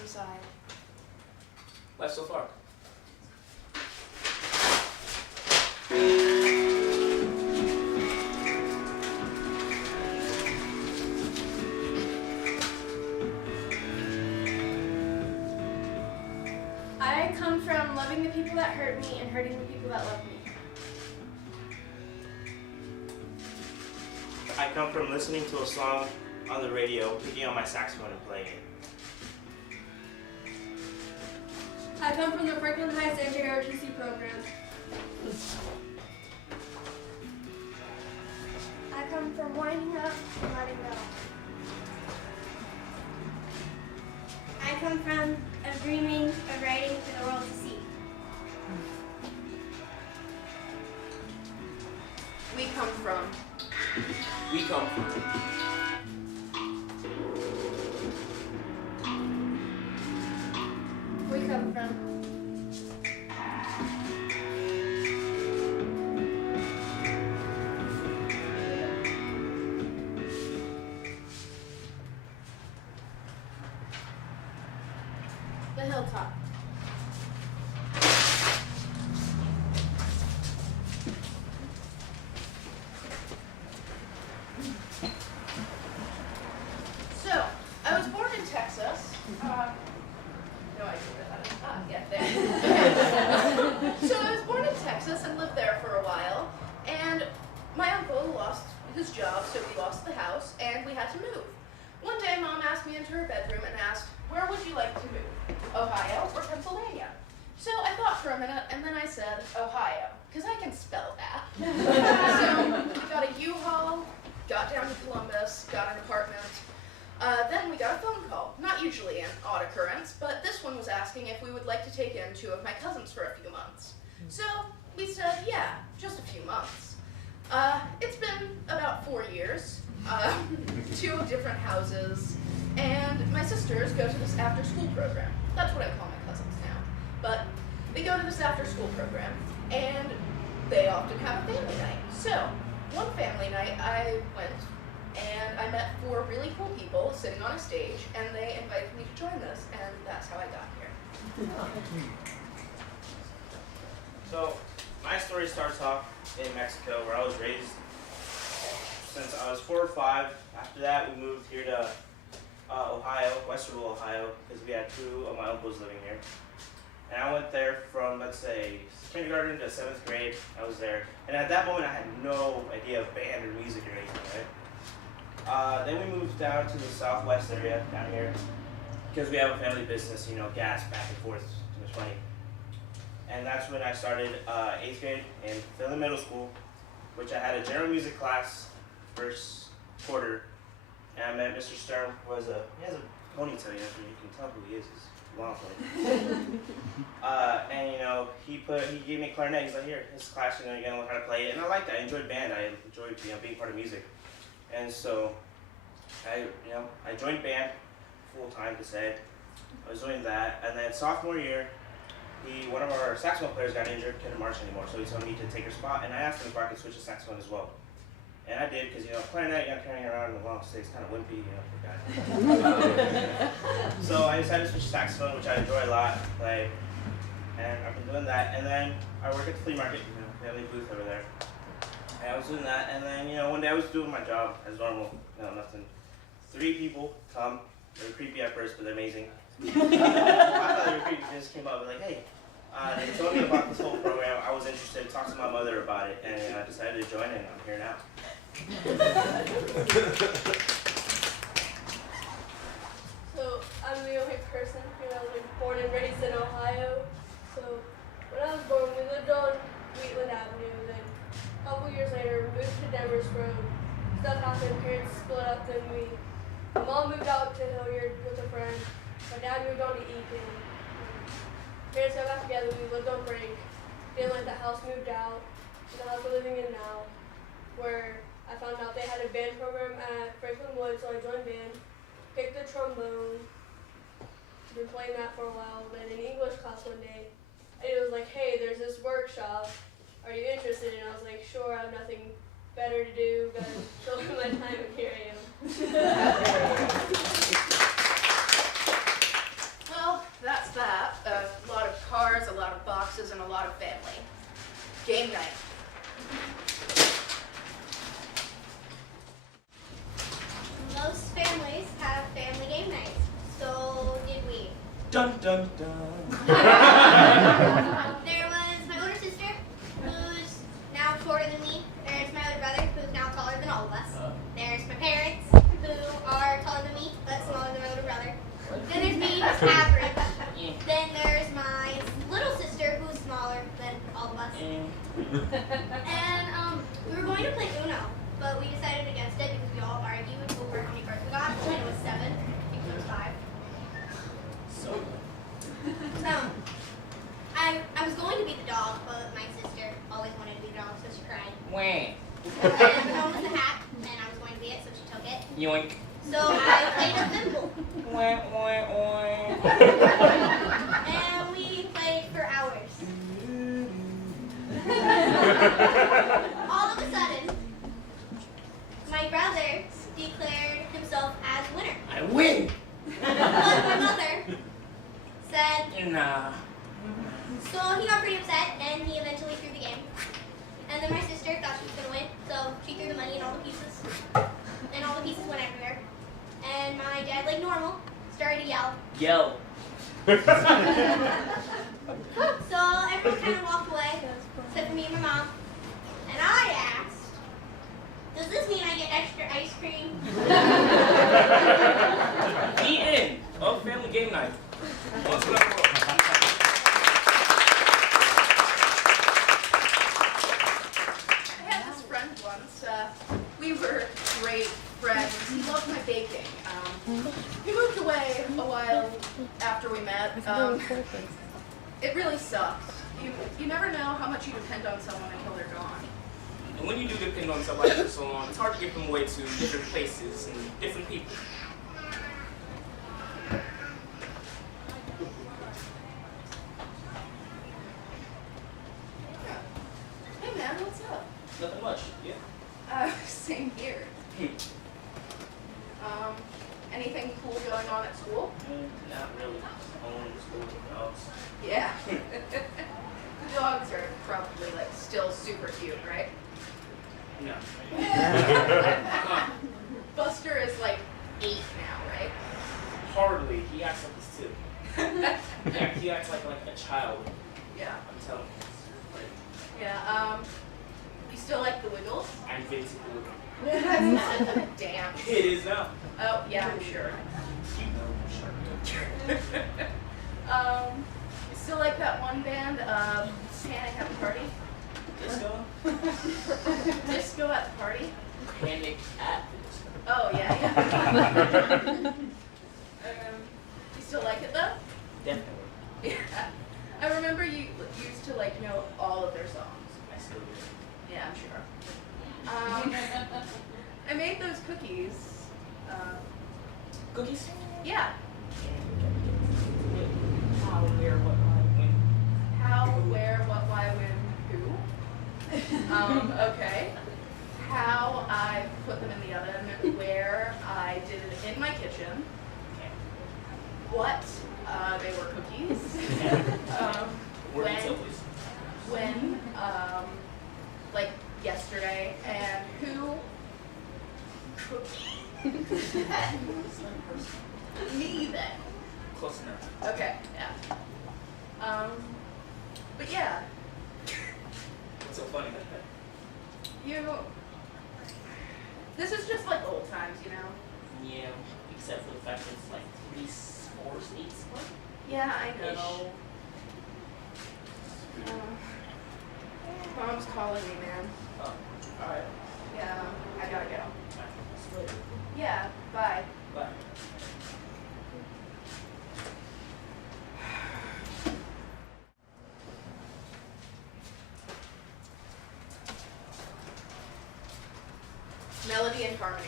awesome side? Life so far. I come from loving the people that hurt me and hurting the people that love me. I come from listening to a song on the radio, picking up my saxophone and playing it. I come from the Franklin Heights anti-ROTC program. I come from winding up and letting go. I come from of dreaming of writing for the world to see. We come from. We come from. We come from. The hilltop. So, I was born in Texas. No idea how to get there. So I was born in Texas and lived there for a while. And my uncle lost his job, so we lost the house, and we had to move. One day, Mom asked me into her bedroom and asked, "Where would you like to move? Ohio or Pennsylvania?" So I thought for a minute, and then I said, "Ohio," because I can spell that. So we got a U-Haul, got down to Columbus, got an apartment. Then we got a phone call, not usually an odd occurrence, but this one was asking if we would like to take in 2 of my cousins for a few months. So we said, yeah, just a few months. It's been about 4 years, 2 different houses, and my sisters go to this after-school program. That's what I call my cousins now. But they go to this after-school program, and they often have a family night. So one family night I went, and I met 4 really cool people sitting on a stage, and they invited me to join this, and that's how I got here. So, my story starts off in Mexico, where I was raised since I was 4 or 5. After that, we moved here to Ohio, Westerville, Ohio, because we had 2 of my uncles living here. And I went there from, let's say, kindergarten to 7th grade. I was there. And at that moment, I had no idea of band or music or anything, right? Then we moved down to the southwest area, down here, because we have a family business, you know, gas back and forth, too much money. And that's when I started 8th grade in Finland Middle School, which I had a general music class first quarter. And I met Mr. Stern, he has a ponytail, you can tell who he is, he's long and you know, he gave me a clarinet, he's like, here, this class, you know, you're gonna learn how to play it. And I liked that, I enjoyed band, I enjoyed, you know, being part of music. And so, I joined band full time to say. I was doing that, and then sophomore year, one of our saxophone players got injured, couldn't march anymore, so he told me to take her spot, and I asked him if I could switch to saxophone as well. And I did, because, you know, clarinet, you got carrying around in the long sticks, kind of wimpy, you know, for a guy. So I decided to switch to saxophone, which I enjoy a lot, play, and I've been doing that. And then I work at the flea market, you know, they have a booth over there. And I was doing that, and then, you know, one day I was doing my job as normal, you know, nothing. 3 people come, they were creepy at first, but they're amazing. I thought they were creepy, they just came up and like, hey. They told me about this whole program, I was interested, talked to my mother about it, and I decided to join it, and I'm here now. So I'm the only person who was born and raised in Ohio. So when I was born, we lived on Wheatland Avenue. Then a couple years later, we moved to Denver's Road. Stuff happened, parents split up, then my mom moved out to Hilliard with a friend. My dad moved on to Eaton. Parents got back together, we lived on Frank. Didn't like the house, moved out. The house we're living in now, where I found out they had a band program at Franklin Woods, so I joined band. Picked the trombone. Been playing that for a while. Then in English class one day, it was like, hey, there's this workshop. Are you interested? And I was like, sure, I have nothing better to do than fill in my time, and here I am. Dun dun dun. There was my older sister, who's now shorter than me. There's my older brother, who's now taller than all of us. There's my parents, who are taller than me, but smaller than my older brother. Then there's me, who's average. Then there's my little sister, who's smaller than all of us. And we were going to play Uno, but we decided against it because we all argued over how many cards we got, and it was 7. I think it was 5. So I was going to be the dog, but my sister always wanted to be the dog, so she cried. Wah. And I was the hat, and I was going to be it, so she took it. Yoink. So I played a thimble. Wah, wah, wah. And we played for hours. All of a sudden, my brother declared himself as winner. I win. But my mother said, Nah. so he got pretty upset, and he eventually threw the game. And then my sister thought she was going to win, so she threw the money in all the pieces. And all the pieces went everywhere. And my dad, like normal, started to yell. Yell. So everyone kind of walked away, except for me and my mom. And I asked, does this mean I get extra ice cream? the end of family game night. Once and for all. I had this friend once. We were great friends. He loved my baking. He moved away a while after we met. It really sucked. You never know how much you depend on someone until they're gone. And when you do depend on somebody for so long, it's hard to give them away to different places and different people. Hey man, what's up? Nothing much, yeah. Same here. Anything cool going on at school? Not really. Only school dogs. Yeah. The dogs are probably like still super cute, right? No. Buster is like 8 now, right? Hardly. He acts like he's 2. Yeah, he acts like a child. Yeah. I'm telling you. Yeah. You still like the Wiggles? I'm basically. Damn. It is now. Oh yeah, I'm sure. You know, sure. You still like that one band, Panic at the Party? Disco? Disco at the Party? Panic at the disco. Oh yeah, yeah. You still like it though? Definitely. Yeah. I remember you used to like know all of their songs. I still do. Yeah, I'm sure. I made those cookies. Cookies? Yeah. How, where, what, why, when? How, where, what, why, when, who? Okay. How I put them in the oven, where I did it in my kitchen. Okay. What they were cookies. More detail, please. When, like yesterday, and who cooked me then. Close enough. Okay, yeah. But yeah, What's so funny? this is just like old times, you know? Yeah, except for the fact that it's like 3 4 states. What? Yeah, I know. Mom's calling me, man. Oh, alright. Yeah, I gotta go. Alright. Yeah, bye. Bye. Melody and harmony.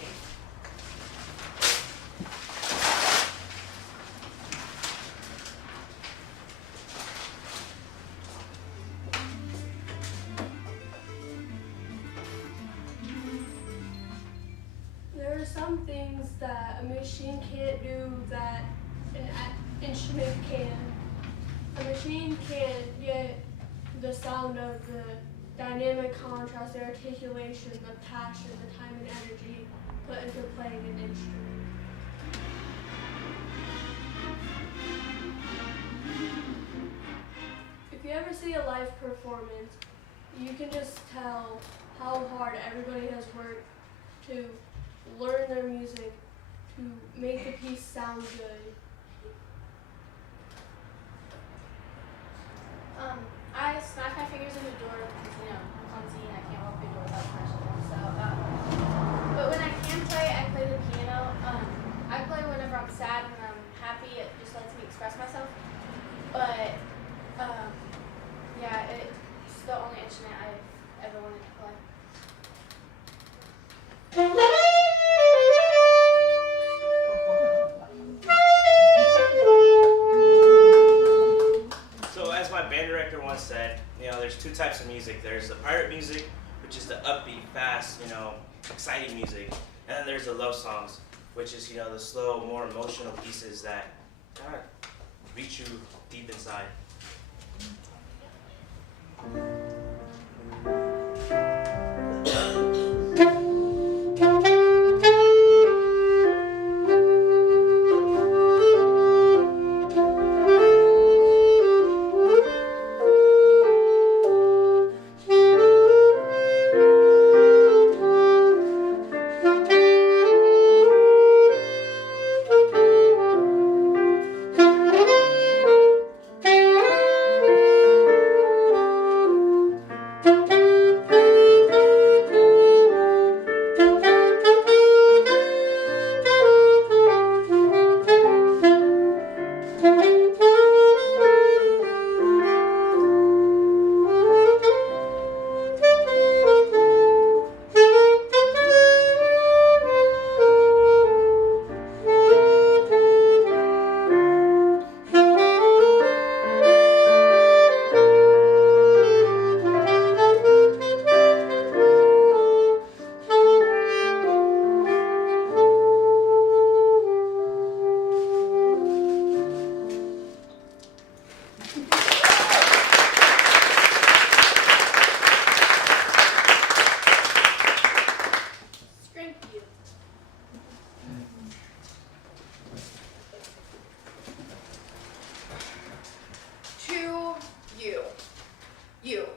There are some things that a machine can't do that an instrument can. A machine can't get the sound of the dynamic contrast, the articulation, the passion, the time and energy put into playing an instrument. live performance, you can just tell how hard everybody has worked to learn their music, to make the piece sound good. I smash my fingers in the door because, you know, I'm clumsy and I can't walk the door without smashing them. So, but when I can play, I play the piano. I play whenever I'm sad, when I'm happy. It just lets me express myself. But, yeah, it's the only instrument I've ever wanted to play. So as my band director once said, you know, there's two types of music. There's the pirate music, which is the upbeat, fast, you know, exciting music. And then there's the love songs, which is, you know, the slow, more emotional pieces that kind of reach you deep inside.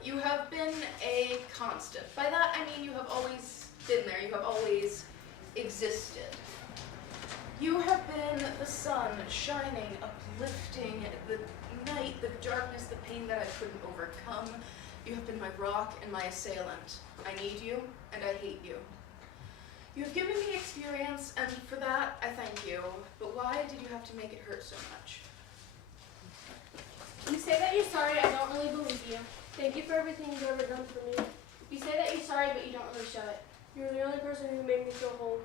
You have been a constant. By that I mean you have always been there. You have always existed. You have been the sun shining, uplifting the night, the darkness, the pain that I couldn't overcome. You have been my rock and my assailant. I need you, and I hate you. You have given me experience, and for that, I thank you. But why did you have to make it hurt so much? You say that you're sorry, I don't really believe you. Thank you for everything you've ever done for me. You say that you're sorry, but you don't really show it. You're the only person who made me feel whole.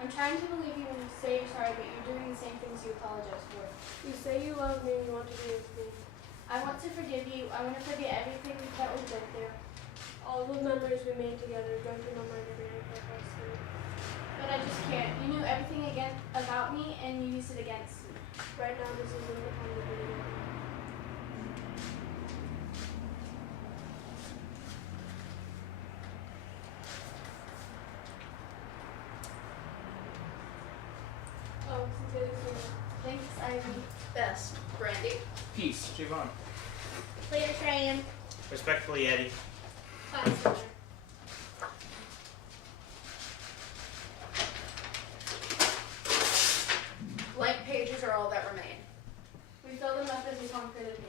I'm trying to believe you when you say you're sorry, but you're doing the same things you apologize for. You say you love me and you want to be with me. I want to forgive you. I want to forget everything that we've been through. All the memories we made together go through my mind every night before I sleep. But I just can't. You knew everything about me, and you used it against me. Right now, this isn't the time to be together. Oh, since it is Thanks, Ivy. Best, Brandy. Peace, Jaivon. Later, Cheyenne. Respectfully, Eddie. Bye, Savard. Blank pages are all that remain. We fill them up as we conquer the